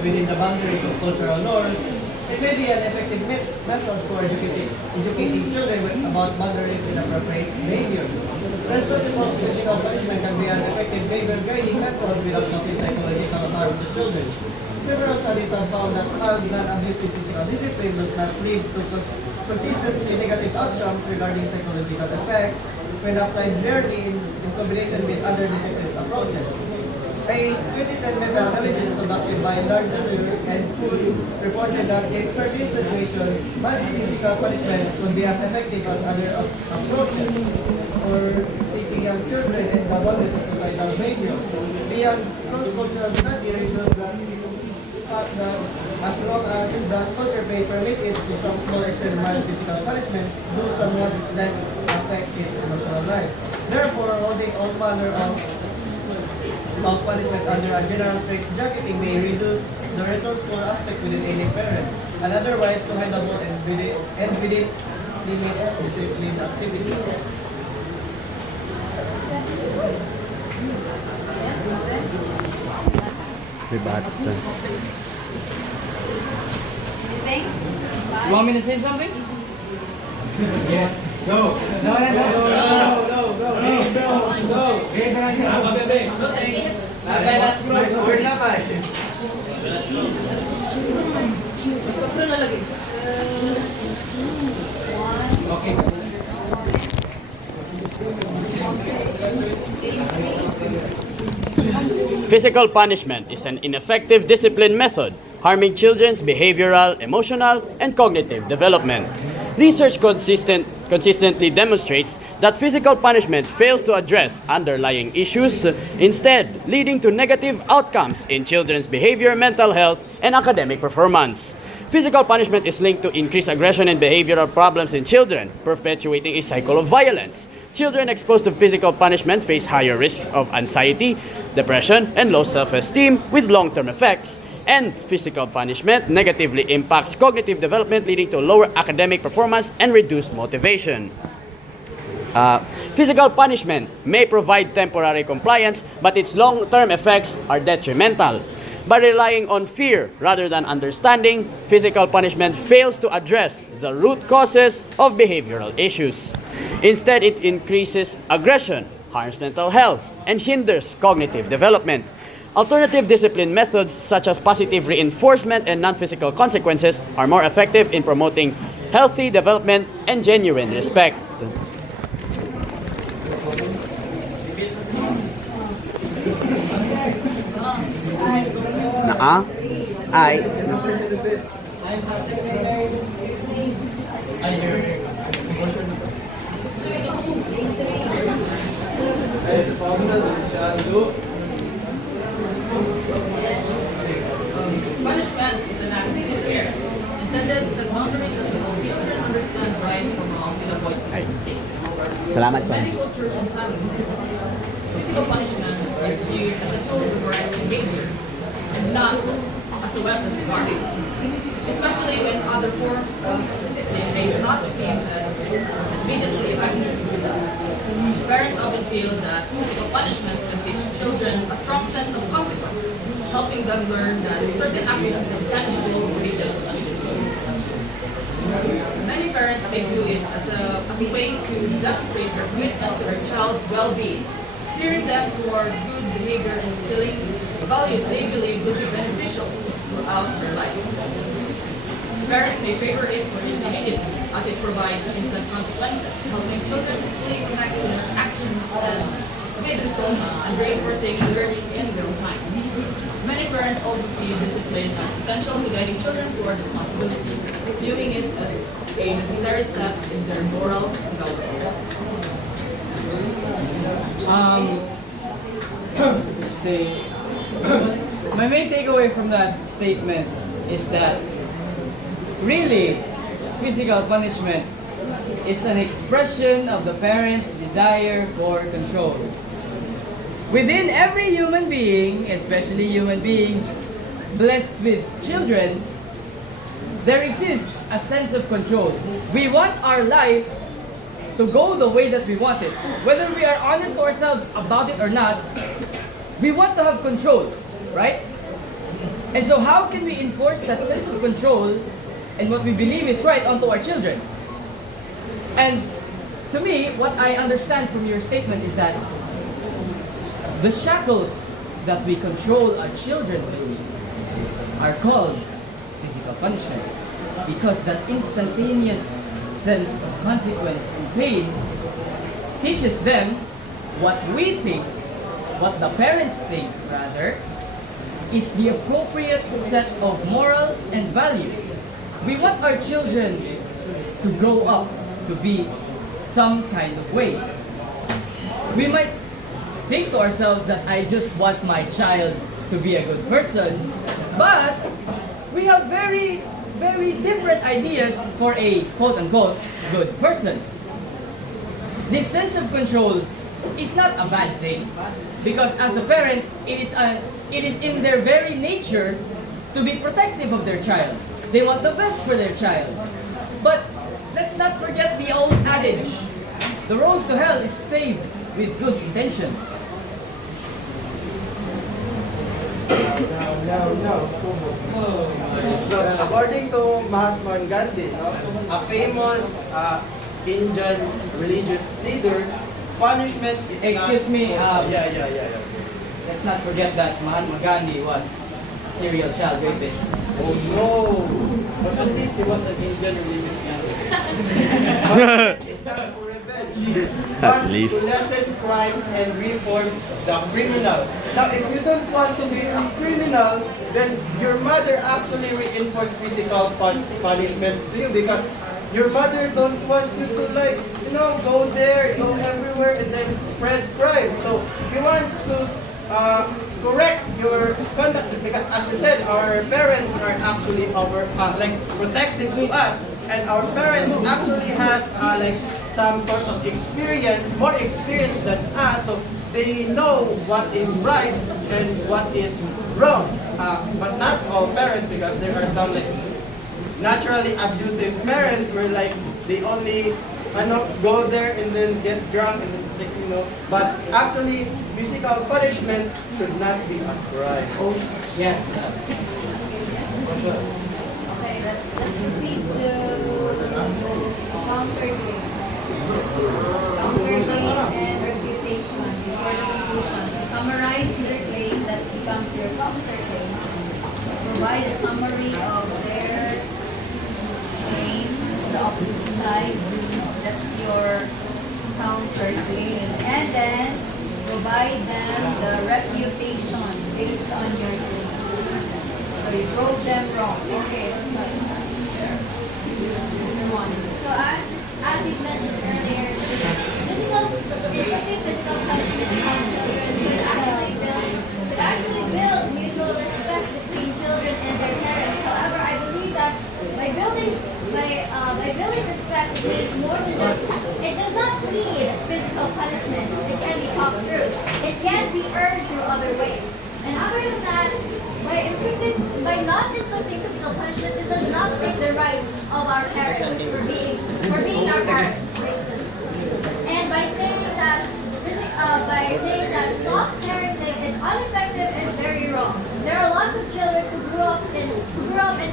within the boundaries of cultural norms, it may be an effective method for educating children about boundaries and appropriate behavior. Responsible physical punishment can be an effective behavior guiding method without causing psychological harm to children. Several studies have found that mild non-abusive physical discipline does not lead to consistently negative outcomes regarding psychological effects when applied rarely in combination with other discipline approaches. A 2010 meta-analysis conducted by Larger and Poole reported that in certain situations, mild physical punishment could be as effective as other approaches for teaching young children and the boundaries of societal behavior. Beyond cross-cultural study reveals that as long as the culture may permit it to some small extent mild physical punishments do somewhat less affect its emotional life. Therefore, holding all manner of punishment under a general straitjacketing may reduce the resourceful aspect within any parent, and otherwise to hide the ball and within limits discipline activity. You want me to say something? Yes. Go. No. Okay. Physical punishment is an ineffective discipline method, harming children's behavioral, emotional, and cognitive development. Research consistently demonstrates that physical punishment fails to address underlying issues, instead leading to negative outcomes in children's behavior, mental health, and academic performance. Physical punishment is linked to increased aggression and behavioral problems in children, perpetuating a cycle of violence. Children exposed to physical punishment face higher risks of anxiety, depression, and low self-esteem with long-term effects. And physical punishment negatively impacts cognitive development, leading to lower academic performance and reduced motivation. Physical punishment may provide temporary compliance, but its long-term effects are detrimental. By relying on fear rather than understanding, physical punishment fails to address the root causes of behavioral issues. Instead, it increases aggression, harms mental health, and hinders cognitive development. Alternative discipline methods such as positive reinforcement and non-physical consequences are more effective in promoting healthy development and genuine respect. Punishment is an act of care intended to set boundaries that help children understand right from wrong and avoid mistakes. Salamat, Many cultures and families, physical punishment is viewed as a tool to correct behavior and not as a weapon to guard it, especially when other forms of discipline may not seem as immediately effective. Parents often feel that physical punishment can teach children a strong sense of consequence, helping them learn that certain actions have tangible immediate consequences. Many parents may view it as a way to demonstrate their commitment to their child's well-being, steering them toward good behavior and instilling values they believe will be beneficial throughout their life. Parents may favor it for its immediacy, as it provides instant consequences, helping children fully connect to their actions and commit themselves and reinforcing learning in real time. Many parents also see discipline as essential to guiding children toward responsibility, viewing it as a necessary step in their moral development. Say, my main takeaway from that statement is that really, physical punishment is an expression of the parent's desire for control. Within every human being, especially human being blessed with children, there exists a sense of control. We want our life to go the way that we want it. Whether we are honest to ourselves about it or not, we want to have control, right? And so how can we enforce that sense of control and what we believe is right onto our children? And to me, what I understand from your statement is that the shackles that we control our children through are called physical punishment, because that instantaneous sense of consequence and pain teaches them what we think, what the parents think rather, is the appropriate set of morals and values. We want our children to grow up to be some kind of way. We might think to ourselves that I just want my child to be a good person, but we have very, very different ideas for a quote-unquote good person. This sense of control is not a bad thing, because as a parent, it is in their very nature to be protective of their child. They want the best for their child. But let's not forget the old adage, the road to hell is paved with good intentions. No. Look, according to Mahatma Gandhi, a famous Indian religious leader, punishment is Excuse not... me, Yeah. let's not forget that Mahatma Gandhi was a serial child rapist. Oh no! But at least he was an Indian religious leader. Punishment is not for revenge, but least. to lessen crime and reform the criminal. Now, if you don't want to be a criminal, then your mother actually reinforced physical punishment to you, because your mother don't want you to go there, go everywhere and then spread crime. So he wants to correct your conduct, because as we said, our parents are actually protective to us, and our parents actually has some sort of experience, more experience than us, so they know what is right and what is wrong. But not all parents, because there are some naturally abusive parents where they only go there and then get drunk and then, but actually physical punishment should not be a crime. Oh, yes. Okay, let's proceed to counterclaim. Counterclaim and refutation. Before the conclusion. To summarize their claim, that becomes your counterclaim. Provide a summary of their claim, the opposite side. That's your counterclaim. And then provide them the refutation based on your claim. So you prove them wrong. Okay, let's start. Move on. So as you mentioned earlier, inflicting physical punishment on children could actually build mutual respect between children and their parents. However, I believe that by building respect, it needs more than just. It does not need physical punishment. It can be talked through. It can be earned through other ways. And other than that, by not inflicting physical punishment, this does not take the rights of our parents for being our parents, basically. And by saying that soft parenting is ineffective is very wrong. There are lots of children who grew up in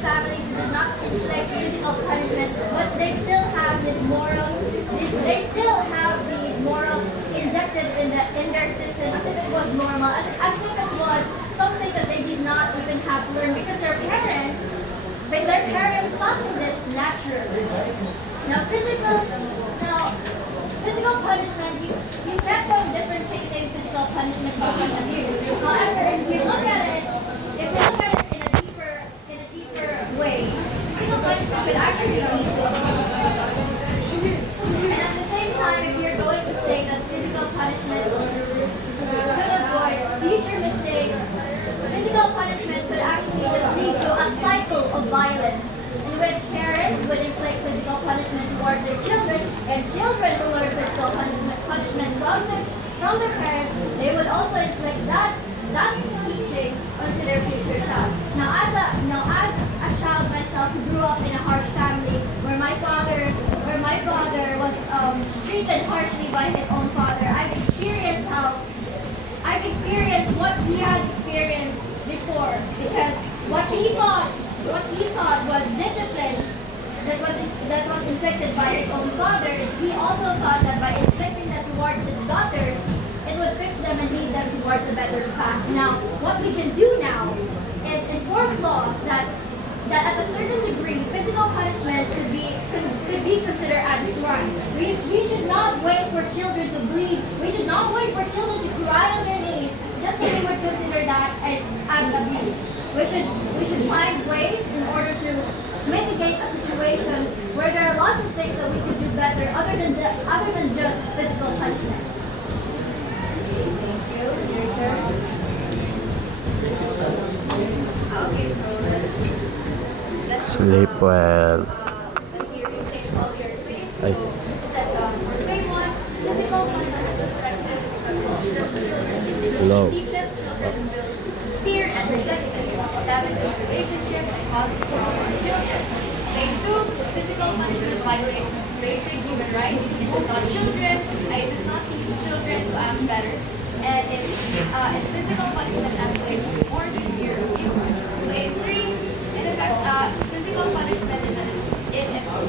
families who did not inflict physical punishment, but they still have these morals. They still have these morals injected in their system as if it was normal, as if it was something that they did not even have to learn, because their parents taught them this naturally. Now physical punishment, you kept on differentiating physical punishment from point of view. However, if you look at it in a deeper way, physical punishment could actually lead to abuse. And at the same time, if you're going to say that physical punishment could avoid future mistakes, physical punishment could actually just lead to a cycle of violence, in which parents would inflict physical punishment towards their children, and children who learn physical punishment from their parents, they would also inflict that teaching onto their future child. Now as a child myself who grew up in a harsh family where my father was treated harshly by his own father, I've experienced what he had experienced before, because what he thought was discipline that was inflicted by his own father, he also thought that by inflicting that towards his daughters, it would fix them and lead them towards a better path. Now, what we can do now is enforce laws that at a certain degree, physical punishment could be considered as a crime. We should not wait for children to bleed. We should not wait for children to cry on their knees just so we would consider that as abuse. We should find ways in order to mitigate a situation where there are lots of things that we could do better other than just physical punishment. Thank you. Your turn. Okay, so let's Sleep well. here you state all your claims. Ay. So set for claim 1, physical punishment is effective because Hello. it teaches children to build fear and resentment, damages relationships and causes trauma in children. Claim 2, physical punishment violates basic human rights. It does not teach children to act better. And physical punishment escalates more severe abuse. Claim 3, in effect, physical punishment is an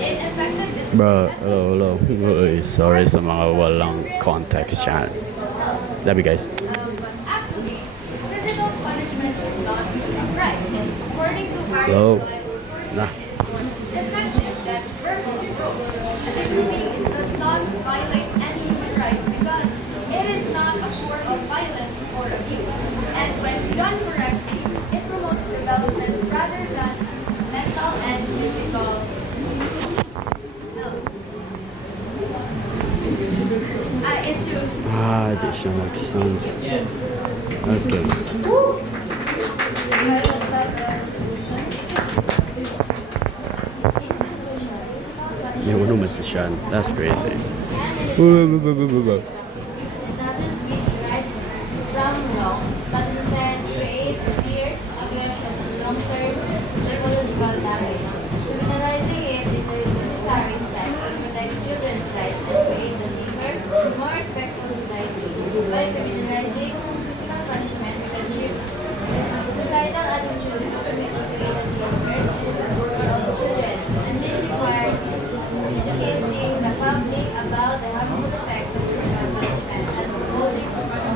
ineffective discipline. Bro, hello. Uy, sorry sa mga walang context chan. Love you guys. But actually, physical punishment should not be right. According to Harry Hello. reliable sources, Nah. it is more effective than verbal reproach. Additionally, it does not violate any human rights because it is not a form of violence or abuse. And when done correctly, it promotes development rather than mental and physical health. Issues. Di siya mag-sounds. Yes. Okay. Well, let's have a resolution. In conclusion, May uno man si Sean. That's crazy. it doesn't teach right from wrong, but instead creates fear, aggression, and long-term psychological damage. Criminalizing it is a necessary step to protect children's rights and create a safer, more respectful society. By criminalizing physical punishment, we can shift societal attitudes to create a safer for all children. And this requires educating the public about the harmful effects of physical punishment and promoting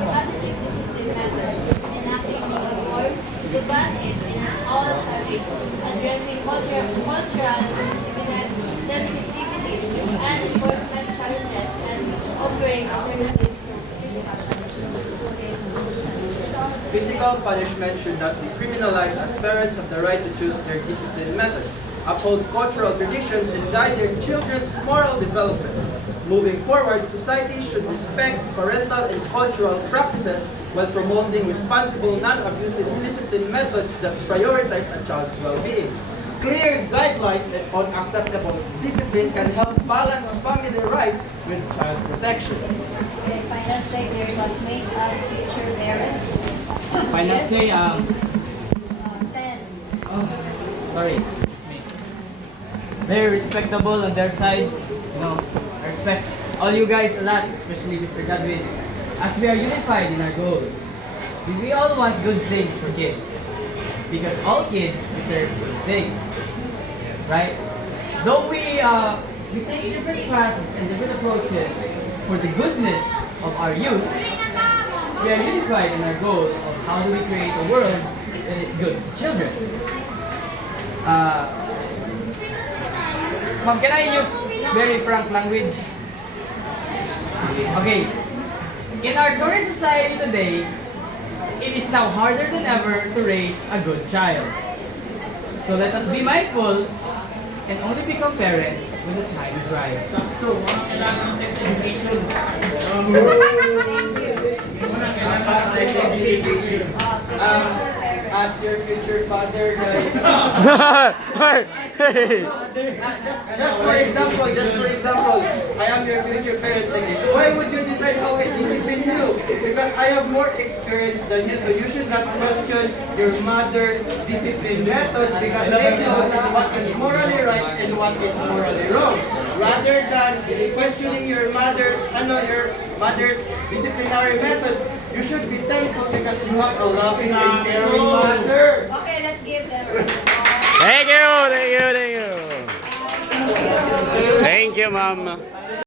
positive discipline methods, enacting legal reforms to ban it in all settings, addressing cultural sensitivities and enforcement challenges, and offering alternatives to physical punishment. Physical punishment should not be criminalized as parents have the right to choose their discipline methods, uphold cultural traditions, and guide their children's moral development. Moving forward, society should respect parental and cultural practices while promoting responsible, non-abusive discipline methods that prioritize a child's well-being. Clear guidelines and unacceptable discipline can help balance family rights with child protection. Okay, final say, dear classmates, as future parents. Final Yes? say, Stand. sorry, it's me. Very respectable on their side. You know, I respect all you guys a lot, especially Mr. Godwin. As we are unified in our goal, we all want good things for kids. Because all kids deserve good things. Right? Though we take different paths and different approaches for the goodness of our youth, we are unified in our goal of how do we create a world that is good to children. Ma'am, can I use very frank language? Okay. In our current society today, it is now harder than ever to raise a good child. So let us be mindful and only become parents when the time is right. Thank you. As your future father, guys. Just for example, I am your future parent. Like, why would you decide how I discipline you? Because I have more experience than you, so you should not question your mother's discipline methods because they know what is morally right and what is morally wrong. Rather than questioning your mother's disciplinary method, you should be thankful because you have a loving and caring mother. Okay, let's give them Thank you, ma'am.